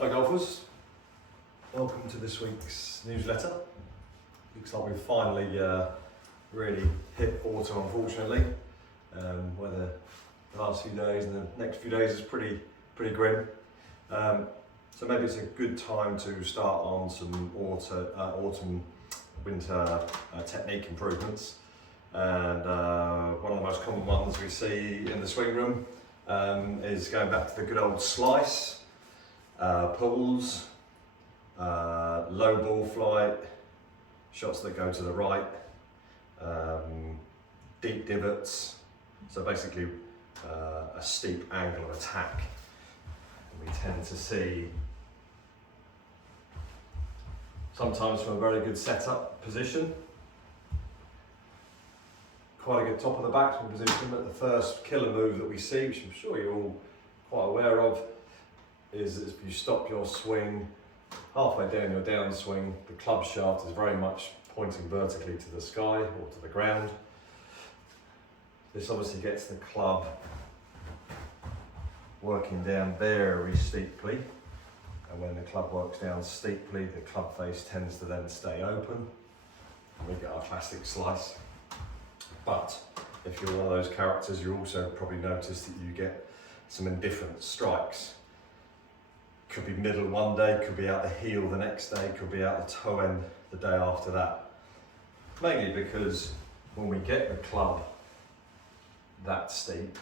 Hi golfers, welcome to this week's newsletter. Looks like we've finally really hit autumn, unfortunately. Weather the last few days and the next few days is pretty grim. So maybe it's a good time to start on some autumn winter technique improvements. And one of the most common ones we see in the swing room is going back to the good old slice. Pulls, low ball flight, shots that go to the right, deep divots, so basically a steep angle of attack. And we tend to see, sometimes from a very good setup position, quite a good top of the backswing position, but the first killer move that we see, which I'm sure you're all quite aware of, is if you stop your swing halfway down your downswing, the club shaft is very much pointing vertically to the sky or to the ground. This obviously gets the club working down very steeply, and when the club works down steeply, the club face tends to then stay open, and we get our classic slice. But if you're one of those characters, you also probably notice that you get some indifferent strikes. Could be middle one day, could be out the heel the next day, could be out the toe end the day after that. Mainly because when we get the club that steep,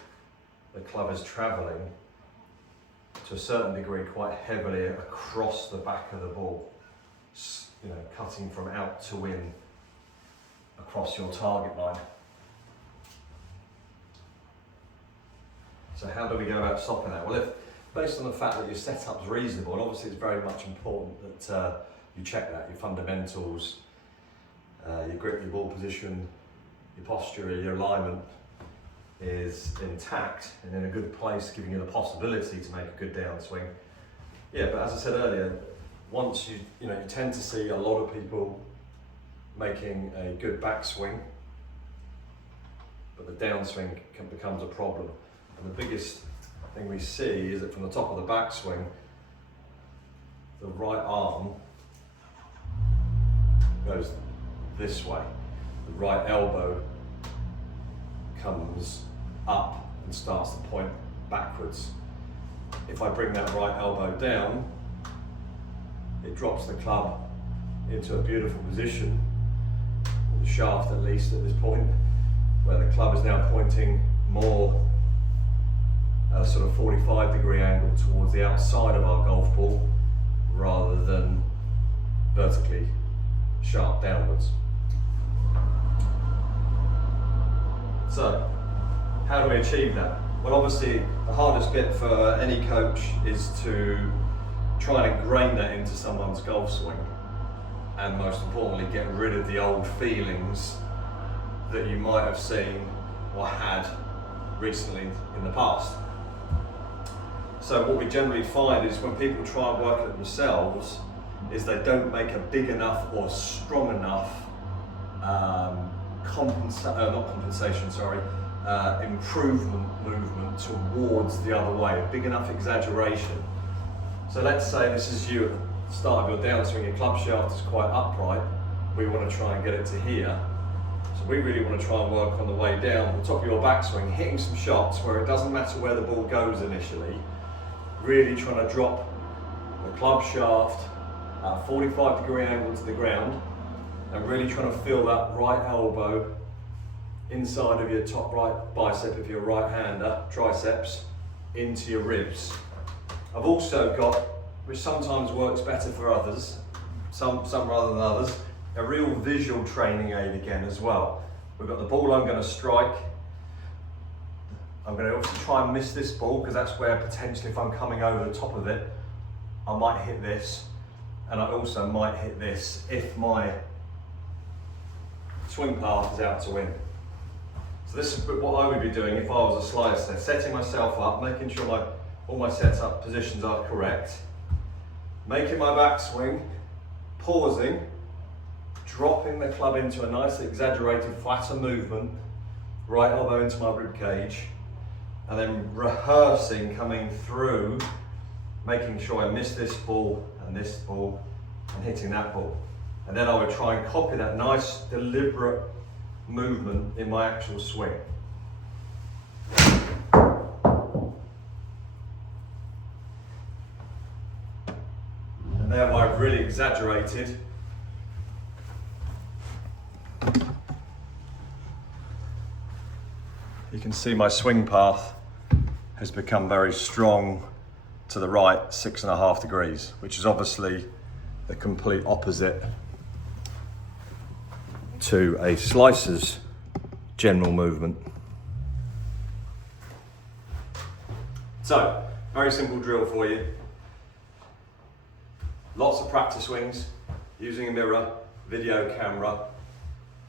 the club is travelling to a certain degree quite heavily across the back of the ball, you know, cutting from out to in across your target line. So how do we go about stopping that? Well, based on the fact that your setup's reasonable, and obviously it's very much important that you check that, your fundamentals, your grip, your ball position, your posture, your alignment is intact and in a good place, giving you the possibility to make a good downswing. Yeah, but as I said earlier, once you tend to see a lot of people making a good backswing, but the downswing becomes a problem. And the biggest thing we see is that from the top of the backswing, the right arm goes this way. The right elbow comes up and starts to point backwards. If I bring that right elbow down, it drops the club into a beautiful position, the shaft at least at this point, where the club is now pointing more a sort of 45-degree angle towards the outside of our golf ball rather than vertically sharp downwards. So, how do we achieve that? Well, obviously the hardest bit for any coach is to try and ingrain that into someone's golf swing, and most importantly get rid of the old feelings that you might have seen or had recently in the past. So what we generally find is when people try and work it themselves, is they don't make a big enough or strong enough improvement movement towards the other way, a big enough exaggeration. So let's say this is you at the start of your downswing, your club shaft is quite upright, we want to try and get it to here. So we really want to try and work on the way down, the top of your backswing, hitting some shots where it doesn't matter where the ball goes initially, really trying to drop the club shaft at a 45-degree angle to the ground, and really trying to feel that right elbow inside of your top right bicep if you're a right-hander, triceps, into your ribs. I've also got, which sometimes works better for others, some rather than others, a real visual training aid again as well. We've got the ball I'm going to strike. I'm going to obviously try and miss this ball because that's where potentially if I'm coming over the top of it, I might hit this, and I also might hit this if my swing path is out to win. So this is what I would be doing if I was a slicer, setting myself up, making sure all my setup positions are correct, making my backswing, pausing, dropping the club into a nice exaggerated flatter movement, right elbow into my rib cage, and then rehearsing coming through making sure I miss this ball and hitting that ball. And then I would try and copy that nice, deliberate movement in my actual swing. And there I've really exaggerated. You can see my swing path has become very strong to the right 6.5 degrees, which is obviously the complete opposite to a slicer's general movement. So, very simple drill for you. Lots of practice swings, using a mirror, video camera,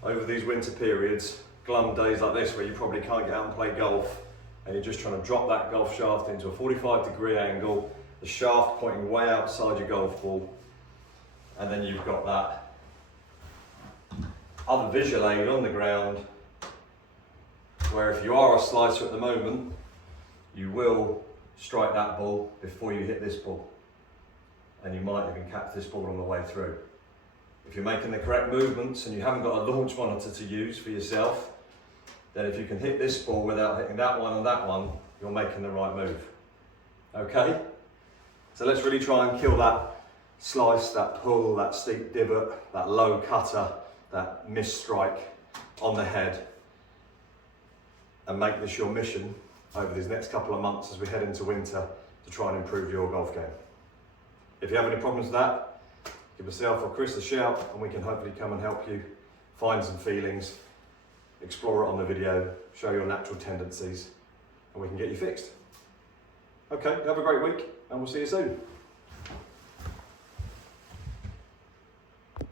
over these winter periods, glum days like this where you probably can't get out and play golf, and you're just trying to drop that golf shaft into a 45-degree angle, the shaft pointing way outside your golf ball, and then you've got that other visual aid on the ground where if you are a slicer at the moment, you will strike that ball before you hit this ball, and you might even catch this ball on the way through. If you're making the correct movements and you haven't got a launch monitor to use for yourself, then if you can hit this ball without hitting that one and that one, you're making the right move. Okay? So let's really try and kill that slice, that pull, that steep divot, that low cutter, that missed strike on the head, and make this your mission over these next couple of months as we head into winter to try and improve your golf game. If you have any problems with that, give myself or Chris a shout and we can hopefully come and help you find some feelings, explore it on the video, show your natural tendencies, and we can get you fixed. Okay, have a great week and we'll see you soon.